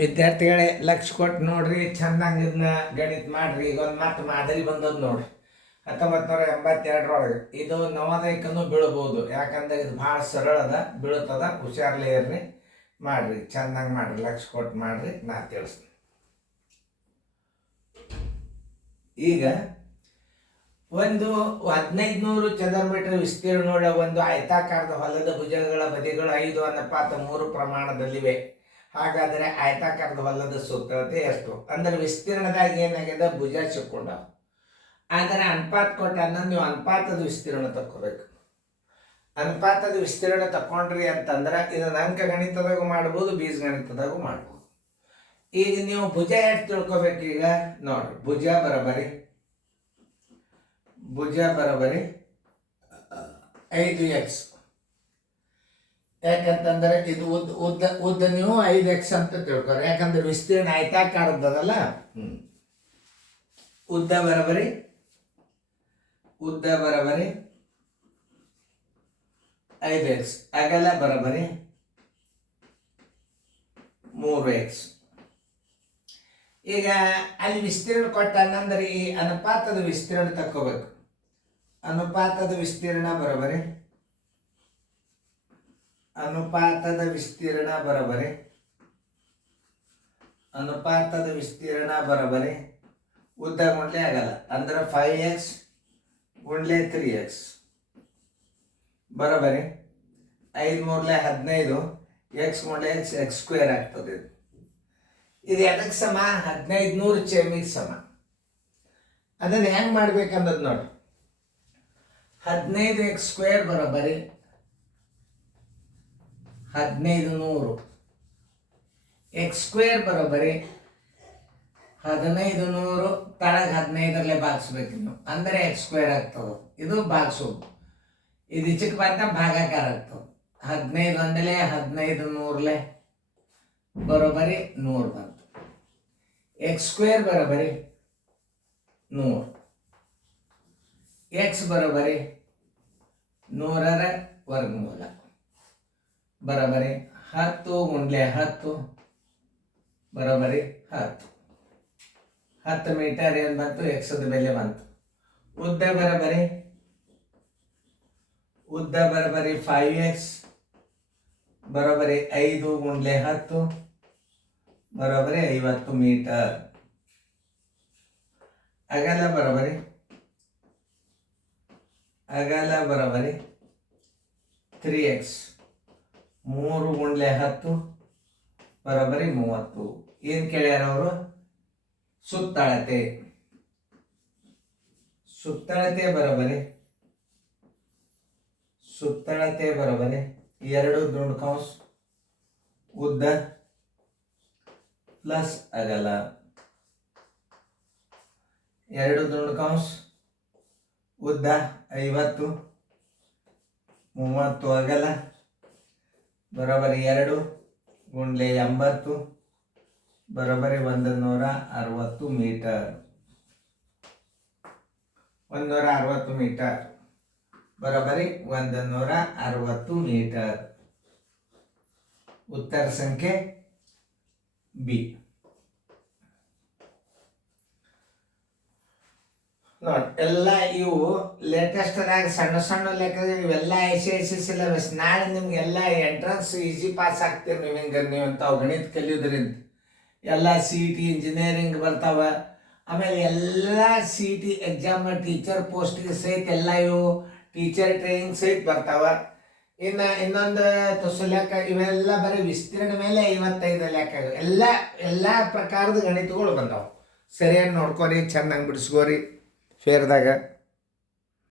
ವಿದ್ಯಾರ್ಥಿಗಳೇ ಲಕ್ಷ ಕೊಟ್ಟು ನೋಡ್ರಿ, ಚಂದಂಗೆ ಇದನ್ನ ಗಣಿತ ಮಾಡ್ರಿ. ಈಗ ಒಂದು ಮತ್ತೆ ಮಾದರಿ ಬಂದದ್ದು ನೋಡ್ರಿ, 1982 ಇದು ನವೋದಯಕ್ಕೂ ಬೀಳ್ಬೋದು. ಯಾಕಂದ್ರೆ ಇದು ಭಾಳ ಸರಳ ಅದ, ಬೀಳ್ತದ. ಹುಷಾರ್ಲೆ ಇರ್ರಿ, ಮಾಡ್ರಿ, ಚಂದಂಗೆ ಮಾಡ್ರಿ, ಲಕ್ಷ ಕೊಟ್ಟು ಮಾಡ್ರಿ. ನಾ ತಿಳಿಸ್ತೀನಿ. ಈಗ ಒಂದು 1500 ಚದರ ಮೀಟರ್ ವಿಸ್ತೀರ್ಣೋಳ ಒಂದು ಆಯತಾಕಾರದ ಹೊಲದ ಭುಜಗಳ ಬದಿಗಳು 5 ಅನುಪಾತ 3 ಪ್ರಮಾಣದಲ್ಲಿವೆ. ಹಾಗಾದರೆ ಆಯತಾಕಾರದ ಹೊಲದ ಸೂತ್ರತೆ ಎಷ್ಟು? ಅಂದ್ರೆ ವಿಸ್ತೀರ್ಣದಾಗ ಏನಾಗಿದೆ, ಭುಜ ಸಿಕ್ಕೊಂಡಾವ. ಆದರೆ ಅನುಪಾತ ಕೊಟ್ಟ ನೀವು ಅನುಪಾತದ ವಿಸ್ತೀರ್ಣ ತಕ್ಕೋಬೇಕು. ಅನುಪಾತದ ವಿಸ್ತೀರ್ಣ ತಕೊಂಡ್ರಿ ಅಂತಂದ್ರೆ ಇದನ್ನ ಅಂಕ ಗಣಿತದಾಗೂ ಮಾಡ್ಬೋದು, ಬೀಜಗಣಿತದಾಗೂ ಮಾಡ್ಬೋದು. ಈಗ ನೀವು ಭುಜ ಎಷ್ಟು ತಿಳ್ಕೊಬೇಕು? ಈಗ ನೋಡ್ರಿ, ಭುಜ ಬರೋಬರಿ 5x. ಯಾಕಂತಂದ್ರೆ ಇದು ಉದ್ದ ನೀವು 5x ಅಂತ ತಿಳ್ಕೊರಿ. ಯಾಕಂದ್ರೆ ವಿಸ್ತೀರ್ಣ ಆಯತಾಕಾರದಲ್ಲ. ಉದ್ದ ಬರೋಬರಿ 5x, ಅಗಲ ಬರೋಬರಿ 3x. ಈಗ ಅಲ್ಲಿ ವಿಸ್ತೀರ್ಣ ಕೊಟ್ಟ ಅಂದ್ರೆ ಈ ಅನುಪಾತದ ವಿಸ್ತೀರ್ಣ ತಕ್ಕೋಬೇಕು. ಅನುಪಾತದ ವಿಸ್ತೀರ್ಣ ಬರೋಬರಿ 5x ಉದ್ದ ಗುಂಡ್ಲೆ ಆಗಲ್ಲ ಅಂದ್ರೆ 5x ಗುಂಡ್ಲೆ 3x ಬರೋಬರಿ 5 3 15 x ಗುಂಡ್ಲೆ x square ಆಗ್ತದೆ. ಇದು ಎದಕ್ಕೆ ಸಮ? 1500 ಚೇಮಿಗೆ ಸಮ. ಅದನ್ನು ಹೆಂಗೆ ಮಾಡ್ಬೇಕಂದದ್ದು ನೋಡಿ. 15x ಸ್ಕ್ವೇರ್ ಬರೋಬರಿ 1500, x ಸ್ಕ್ವೇರ್ ಬರೋಬರಿ 1500 ತಳಗ 15ರಲ್ಲೇ ಭಾಗಿಸ್ಬೇಕು ನೀವು, ಅಂದರೆ x ಸ್ಕ್ವೇರ್ ಆಗ್ತದೆ. ಇದು ಭಾಗಿಸೋದು, ಇದು ಚಿಕ್ಕ ಬಂತ ಭಾಗಾಕಾರ ಆಗ್ತದೆ. 15 ಒಂದಲೇ 15 100ಲೆ ಬರೋಬರಿ 100 ಬಂತು. x ಸ್ಕ್ವೇರ್ ಬರೋಬರಿ 100, x ಬರೋಬರಿ 100ರ ವರ್ಗಮೂಲ ಬರೋಬರಿ 10 ಗುಂಡ್ಲೆ 10 ಬರೋಬರಿ 10 ಮೀಟರ್ ಏನು ಬಂತು? ಎಕ್ಸದ ಬೆಲೆ ಬಂತು. ಉದ್ದ ಬರೋಬರಿ 5x ಬರೋಬರಿ 5 ಗುಂಡ್ಲೆ 10 ಬರೋಬರಿ 50 ಮೀಟರ್. ಅಗಲ ಬರೋಬರಿ 3x 3 ಗುಂಡ್ಲೆ 10 ಬರೋಬರಿ 30. ಏನು ಕೇಳ್ಯಾರ ಅವರು? ಸುತ್ತಳತೆ ಬರೋಬರಿ 2 ದುಂಡು ಕೌಂಸ್ ಉದ್ದ ಪ್ಲಸ್ ಅಗಲ 2 ದುಂಡು ಕೌಂಸ್ ಉದ್ದ 50 30 ಅಗಲ ಬರೋಬರಿ 2 ಗುಂಡ್ಲೆ 80 ಬರೋಬರಿ 160 ಮೀಟರ್. 160 ಮೀಟರ್ ಬರೋಬರಿ 160 ಮೀಟರ್. ಉತ್ತರ ಸಂಖ್ಯೆ ಬಿ. ನೋಡಿ, ಎಲ್ಲ ಇವು ಲೇಟೆಸ್ಟ್ ಆಗಿ ಸಣ್ಣ ಲೆಕ್ಕದ ಇವೆಲ್ಲ ICIC ಸಿಲೆಬಸ್. ನಾಳೆ ನಿಮ್ಗೆಲ್ಲ ಎಂಟ್ರನ್ಸ್ ಈಸಿ ಪಾಸ್ ಆಗ್ತೀರಿ ನೀವು. ಹಿಂಗೆ ನೀವು ಅಂತಾವು ಗಣಿತ ಕಲಿಯೋದ್ರಿಂದ ಎಲ್ಲ CET ಇಂಜಿನಿಯರಿಂಗ್ ಬರ್ತಾವ. ಆಮೇಲೆ ಎಲ್ಲ CET ಎಕ್ಸಾಮ್ ಟೀಚರ್ ಪೋಸ್ಟ್ಗೆ ಸಹಿತ ಎಲ್ಲ ಇವು ಟೀಚರ್ ಟ್ರೈನಿಂಗ್ ಸಹಿತ ಬರ್ತಾವ. ಇನ್ನೊಂದು ತುಸು ಲೆಕ್ಕ ಇವೆಲ್ಲ ಬರೀ ವಿಸ್ತೀರ್ಣ ಮೇಲೆ 55 ಲೆಕ್ಕ. ಎಲ್ಲ ಪ್ರಕಾರದ ಗಣಿತಗಳು ಬಂದಾವ. ಸರಿಯಾಗಿ ನೋಡ್ಕೊರಿ, ಚೆನ್ನಾಗಿ ಬಿಡಿಸ್ಕೋರಿ ಫೇರ್ದಾಗ.